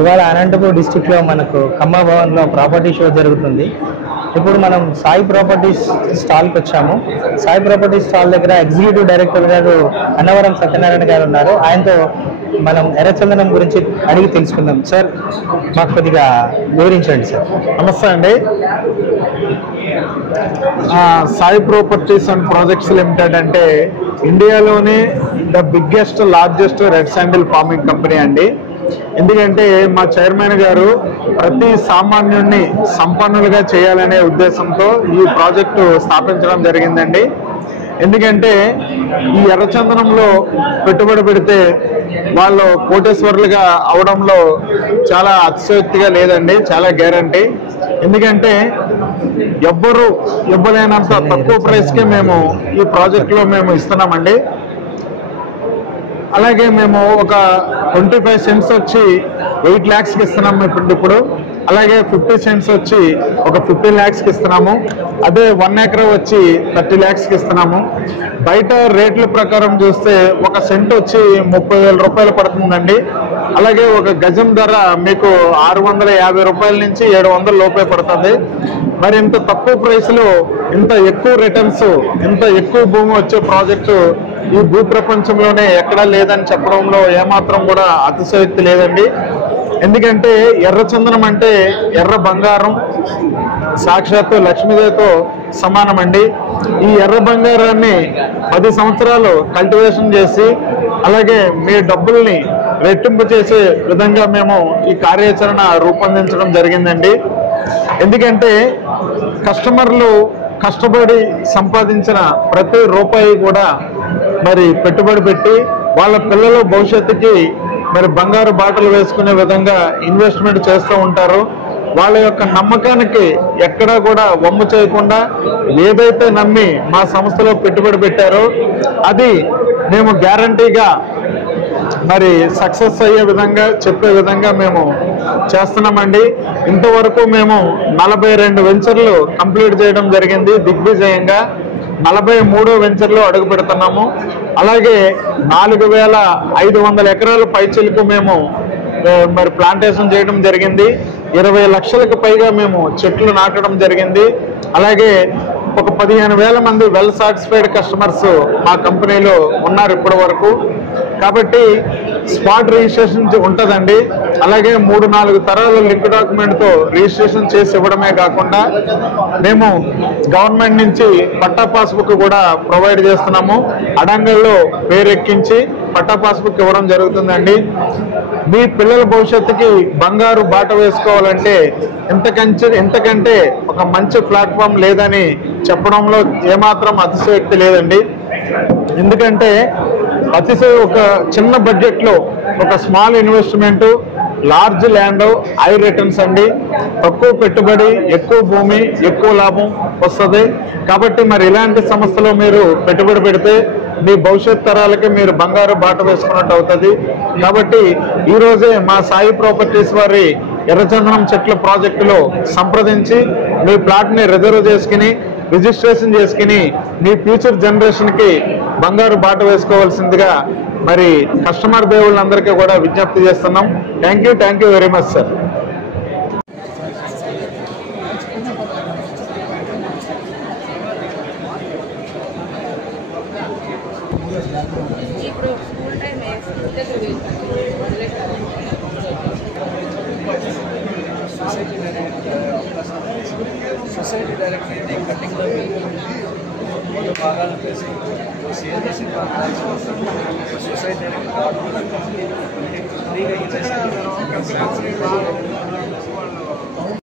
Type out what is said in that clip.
ఇవాళ అనంతపూర్ డిస్టిక్లో మనకు ఖమ్మా భవన్లో ప్రాపర్టీ షో జరుగుతుంది. ఇప్పుడు మనం సాయి ప్రాపర్టీస్ స్టాల్కి వచ్చాము. సాయి ప్రాపర్టీస్ స్టాల్ దగ్గర ఎగ్జిక్యూటివ్ డైరెక్టర్ గారు అన్నవరం సత్యనారాయణ గారు ఉన్నారు. ఆయనతో మనం ఎర్రచందనం గురించి అడిగి తెలుసుకుందాం. సార్, మాకు కొద్దిగా వివరించండి సార్. నమస్తే అండి. Sai properties and projects limited అంటే ఇండియాలోనే the biggest largest red sandal farming company అండి. ఎందుకంటే మా చైర్మన్ గారు ప్రతి సామాన్యుడిని సంపన్నులుగా చేయాలనే ఉద్దేశంతో ఈ ప్రాజెక్టు స్థాపించడం జరిగిందండి. ఎందుకంటే ఈ ఎర్రచందనంలో పెట్టుబడి పెడితే వాళ్ళు కోటేశ్వరులుగా అవడంలో చాలా అతిశయోక్తిగా లేదండి, చాలా గ్యారంటీ. ఎందుకంటే ఎవ్వరూ ఇవ్వలేనంత తక్కువ ప్రైస్కే మేము ఈ ప్రాజెక్టులో మేము ఇస్తున్నామండి. అలాగే మేము ఒక 25 సెంట్స్ వచ్చి 8 lakhsకి ఇస్తున్నాము ఇప్పుడు. అలాగే 50 సెంట్స్ వచ్చి ఒక 15 lakhsకి ఇస్తున్నాము. అదే 1 acre వచ్చి 30 lakhsకి ఇస్తున్నాము. బయట రేట్ల ప్రకారం చూస్తే ఒక సెంట్ వచ్చి 30,000 రూపాయలు పడుతుందండి. అలాగే ఒక గజం ధర మీకు 650 రూపాయల నుంచి 700 లోపే పడుతుంది. మరి ఇంత తక్కువ ప్రైస్లో ఇంత ఎక్కువ రిటర్న్స్, ఇంత ఎక్కువ భూమి వచ్చే ప్రాజెక్టు ఈ భూ ప్రపంచంలోనే ఎక్కడా లేదని చెప్పడంలో ఏమాత్రం కూడా అతిశయోక్తి లేదండి. ఎందుకంటే ఎర్రచందనం అంటే ఎర్ర బంగారం, సాక్షాత్తు లక్ష్మీదేవితో సమానమండి. ఈ ఎర్ర బంగారాన్ని 10 సంవత్సరాలు కల్టివేషన్ చేసి అలాగే మీ డబ్బుల్ని రెట్టింపు చేసే విధంగా మేము ఈ కార్యాచరణ రూపొందించడం జరిగిందండి. ఎందుకంటే కస్టమర్లు కష్టపడి సంపాదించిన ప్రతి రూపాయి కూడా మరి పెట్టుబడి పెట్టి వాళ్ళ పిల్లల భవిష్యత్తుకి మరి బంగారు బాటలు వేసుకునే విధంగా ఇన్వెస్ట్మెంట్ చేస్తూ ఉంటారు. వాళ్ళ యొక్క నమ్మకానికి ఎక్కడా కూడా వమ్ము చేయకుండా ఏదైతే నమ్మి మా సంస్థలో పెట్టుబడి పెట్టారో అది మేము గ్యారంటీగా మరి సక్సెస్ అయ్యే విధంగా చెప్పే విధంగా మేము చేస్తున్నామండి. ఇంతవరకు మేము 42 వెంచర్లు కంప్లీట్ చేయడం జరిగింది దిగ్విజయంగా. 43వ వెంచర్లో అడుగు పెడుతున్నాము. అలాగే 4,500 ఎకరాల పైచిలకు మేము మరి ప్లాంటేషన్ చేయడం జరిగింది. 20 లక్షలకు పైగా మేము చెట్లు నాటడం జరిగింది. అలాగే ఒక 15,000 మంది వెల్ సాటిస్ఫైడ్ కస్టమర్స్ మా కంపెనీలో ఉన్నారు ఇప్పటి వరకు. కాబట్టి స్పాట్ రిజిస్ట్రేషన్ ఉంటుందండి. అలాగే 3-4 తరాల లింక్ డాక్యుమెంట్తో రిజిస్ట్రేషన్ చేసి ఇవ్వడమే కాకుండా మేము గవర్నమెంట్ నుంచి పట్టా పాస్బుక్ కూడా ప్రొవైడ్ చేస్తున్నాము. అడంగల్లో పేరెక్కించి పట్టా పాస్బుక్ ఇవ్వడం జరుగుతుందండి. మీ పిల్లల భవిష్యత్తుకి బంగారు బాట వేసుకోవాలంటే ఎంతకంటే ఒక మంచి ప్లాట్ఫామ్ లేదని చెప్పడంలో ఏమాత్రం అతిశయోక్తి లేదండి. ఎందుకంటే ఒక చిన్న బడ్జెట్లో ఒక small investment, large land, high returns అండి. తక్కువ పెట్టుబడి, ఎక్కువ భూమి, ఎక్కువ లాభం వస్తుంది. కాబట్టి మరి ఇలాంటి సంస్థలో మీరు పెట్టుబడి పెడితే మీ భవిష్యత్ తరాలకి మీరు బంగారు బాట వేసుకున్నట్టు అవుతుంది. కాబట్టి ఈరోజే మా సాయి ప్రాపర్టీస్ వారి ఎర్రచందనం చెట్ల ప్రాజెక్టులో సంప్రదించి మీ ప్లాట్ని రిజర్వ్ చేసుకుని రిజిస్ట్రేషన్ చేసుకుని మీ ఫ్యూచర్ జనరేషన్కి బంగారు బాట వేసుకోవాల్సిందిగా మరి కస్టమర్ దేవుళ్ళందరికీ కూడా విజ్ఞప్తి చేస్తున్నాం. Thank you very much sir. Society directory కటింగ్లో భాగాలు వేసి సేల్ చేసి సొసైటీ డైరెక్టర్ ఫ్రీగా